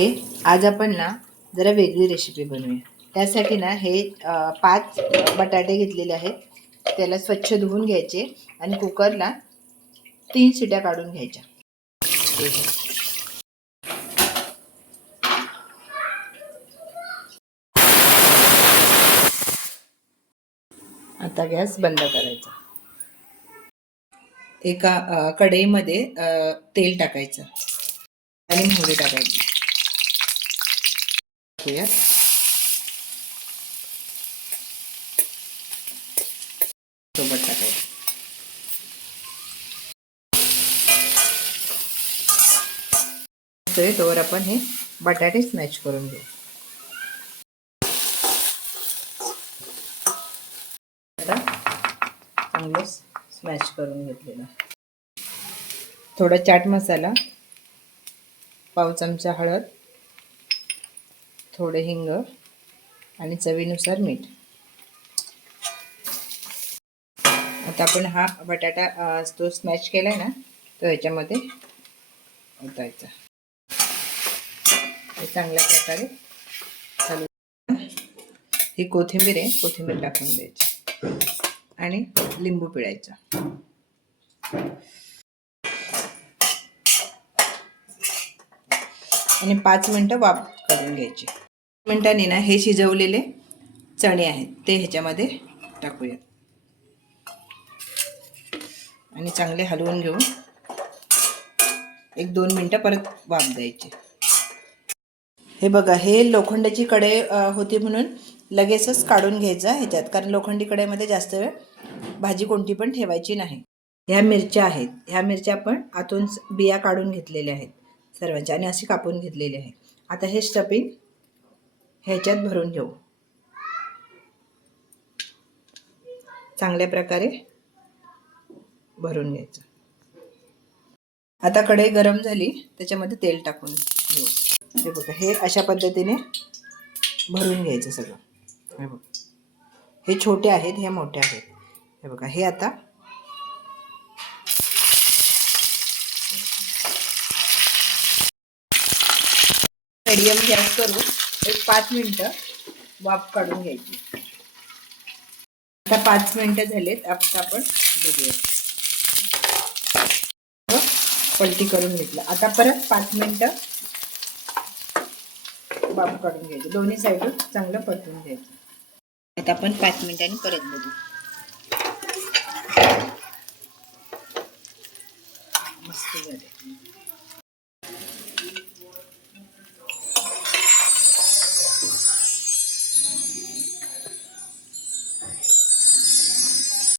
आज आपण ना जरा वेगळी रेसिपी बनवूया. त्यासाठी ना हे 5 बटाटे घेतलेले आहेत. त्याला स्वच्छ धुवून घ्यायचे आणि कुकरला 3 शिट्या काढून घ्यायच्या. आता गॅस बंद करायचा. एका कढईमध्ये तेल टाकायचं आणि मोहरी टाकायची. सोबत टाकायचं. तोवर आपण हे बटाटे स्मॅश करून घेऊ. आता चांगलं स्मॅश करून घेतलेलं. थोडा चाट मसाला, पाव चमचा हळद, थोडे हिंग आणि चवीनुसार मीठ. आता आपण हा बटाटा तो स्मॅश केलाय ना, तो ह्याच्यामध्ये ओतायचा. हे चांगल्या प्रकारे चालू. ही कोथिंबीर आहे, कोथिंबीर टाकून द्यायची आणि लिंबू पिळायचा. आणि 5 मिनिटं वाफ करून घ्यायची. मिनिटांनी ना हे शिजवलेले चणे आहेत ते ह्याच्यामध्ये टाकूया आणि चांगले हलवून घेऊन 1-2 मिनिटं परत वाफ द्यायची. हे बघा, हे लोखंडाची कढई होती म्हणून लगेचच काढून घ्यायचा ह्याच्यात, कारण लोखंडी कढईमध्ये जास्त वेळ भाजी कोणती पण ठेवायची नाही. ह्या मिरच्या आहेत, ह्या मिरच्या आपण आतून बिया काढून घेतलेल्या आहेत सर्वांच्या आणि अशी कापून घेतलेली आहे. आता हे स्टफिंग ह्याच्यात भरून घेऊ. चांगल्या प्रकारे भरून घ्यायचं. आता कढई गरम झाली, त्याच्यामध्ये तेल टाकून घेऊ. हे बघा, हे अशा पद्धतीने भरून घ्यायचं सगळं. हे बघा, हे छोटे आहेत, हे मोठे आहेत. हे बघा, हे आता मीडियम गॅस करून 5 मिनिटं वाफ काढून घ्यायची. आता 5 मिनिटं झालेत. आता आपण बघूया. पलटी करून घेतलं. आता परत 5 मिनिटं वाफ काढून घ्यायची. दोन्ही साईडून चांगलं परतून घ्यायचं. आता आपण 5 मिनिटांनी परत बघू. मस्त झाले.